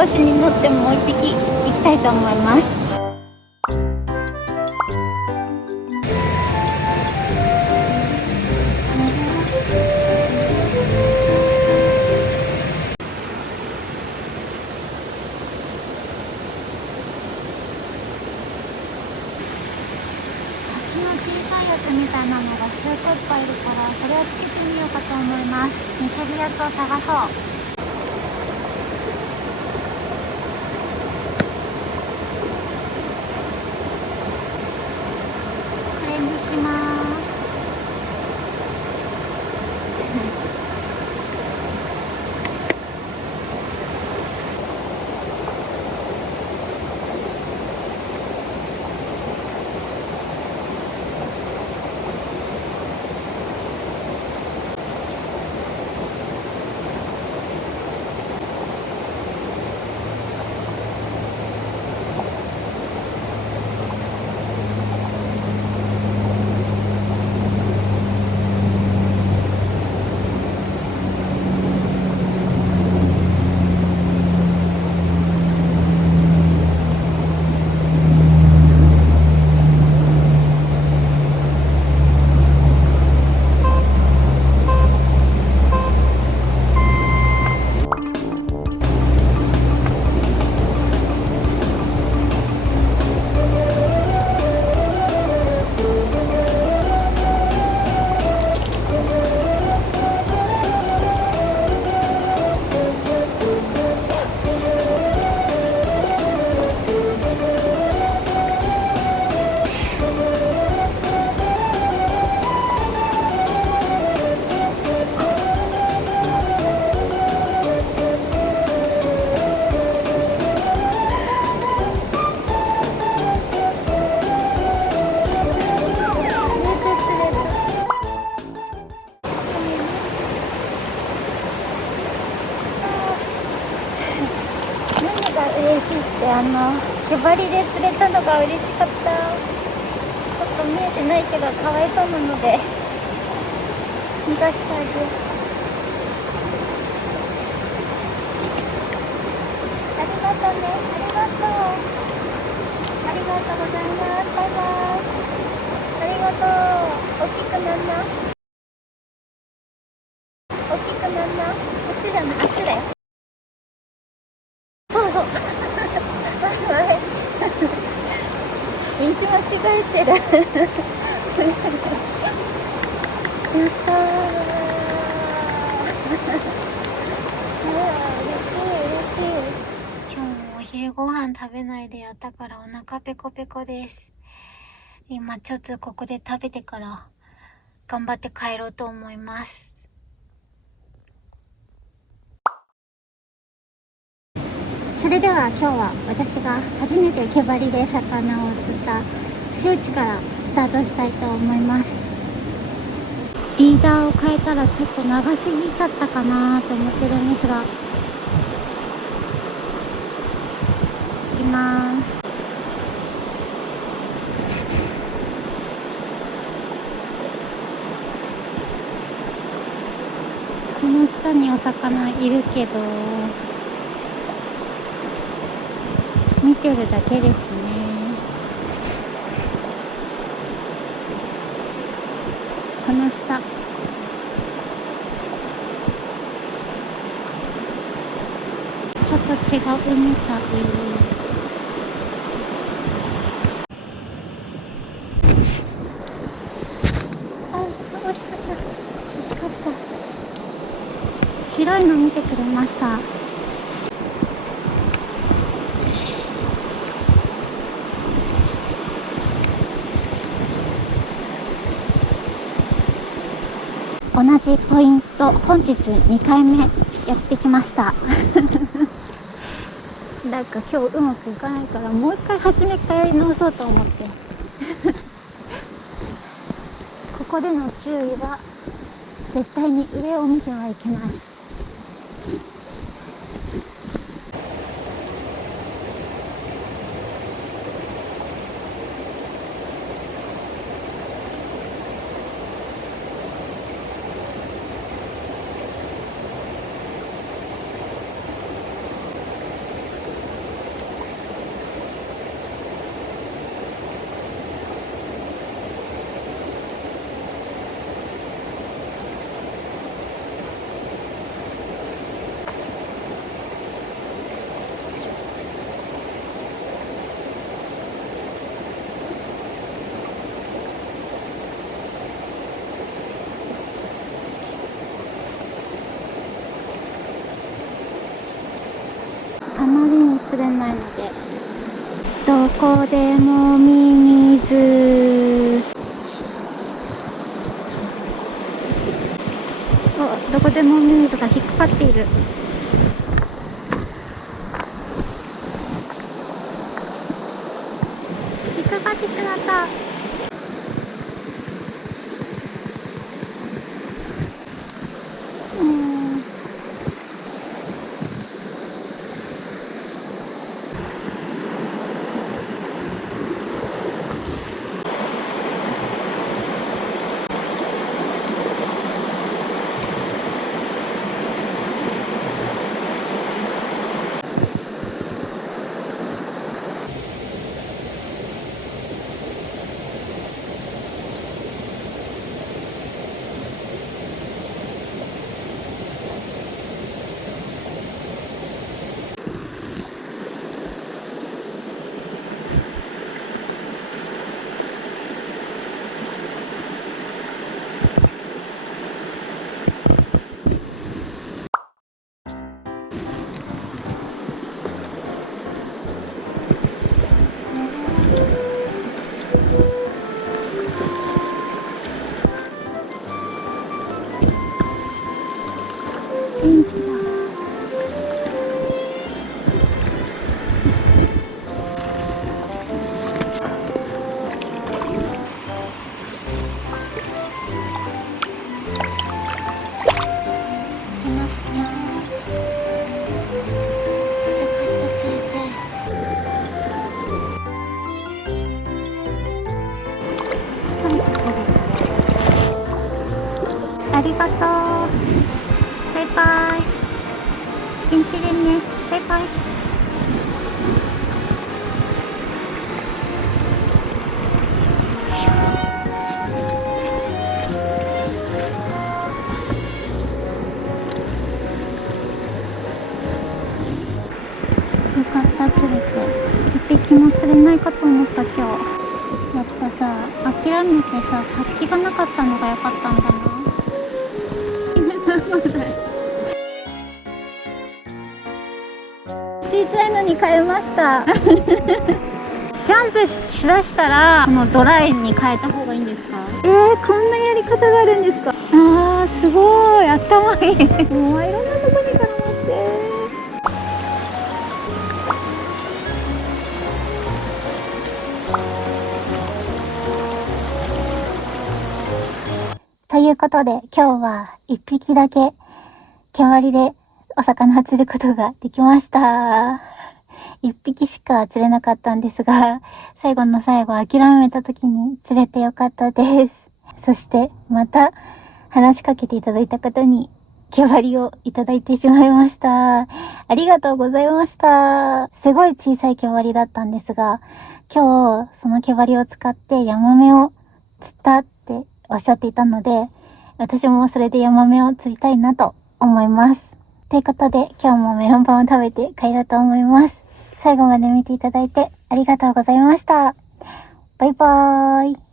調子に乗ってもう一匹行きたいと思います。蜂の小さいやつみたいなのが数個いっぱいいるから、それをつけてみようかと思います。似てるやつを探そう。これにします。何が嬉しいって、毛針で釣れたのが嬉しかった。ちょっと見えてないけどかわいそうなので逃がしてあげる。ありがとうね、ありがとう、ありがとうございます。バイバイ。ありがとう。大きくなんな、大きくなんな。こっちじゃない、あっちだよ。そうそう道間違えてるやったー嬉しい嬉しい。今日もお昼ご飯食べないでやったからお腹ペコペコです。今ちょっとここで食べてから頑張って帰ろうと思います。それでは今日は私が初めて毛針で魚を釣った聖地からスタートしたいと思います。リーダーを変えたらちょっと長すぎちゃったかなと思ってるんですが、行きます。この下にお魚いるけど見てるだけですね。この下ちょっと違うみたい。あ、惜しかった。惜しかった。白いの見てくれました。同じポイント、本日2回目やってきましたなんか今日うまくいかないからもう一回初めからやり直そうと思ってここでの注意は絶対に上を見てはいけない。釣れないので、どこでもミミズ。お、どこでもミミズが引っかかっている。引っかかってしまった。元気だ。来ますよ。よかった釣れて。ありがとう。バイバイ。元気でね。バイバイ。よかった釣れて。一匹も釣れないかと思った今日。やっぱさ、諦めてさ、先がなかったのが良かったんだな。小さいのに変えました。ジャンプしだしたらこのドライに変えた方がいいんですか？こんなやり方があるんですか？すごい頭いい。もういろんなとこに絡まって。ということで今日は1匹だけ毛割りでお魚釣ることができました。1匹しか釣れなかったんですが、最後の最後諦めた時に釣れてよかったです。そしてまた話しかけていただいた方に毛割りをいただいてしまいました。ありがとうございました。すごい小さい毛割りだったんですが、今日その毛割りを使ってヤマメを釣ったっておっしゃっていたので、私もそれでヤマメを釣りたいなと思います。ということで今日もメロンパンを食べて帰ろうと思います。最後まで見ていただいてありがとうございました。バイバーイ。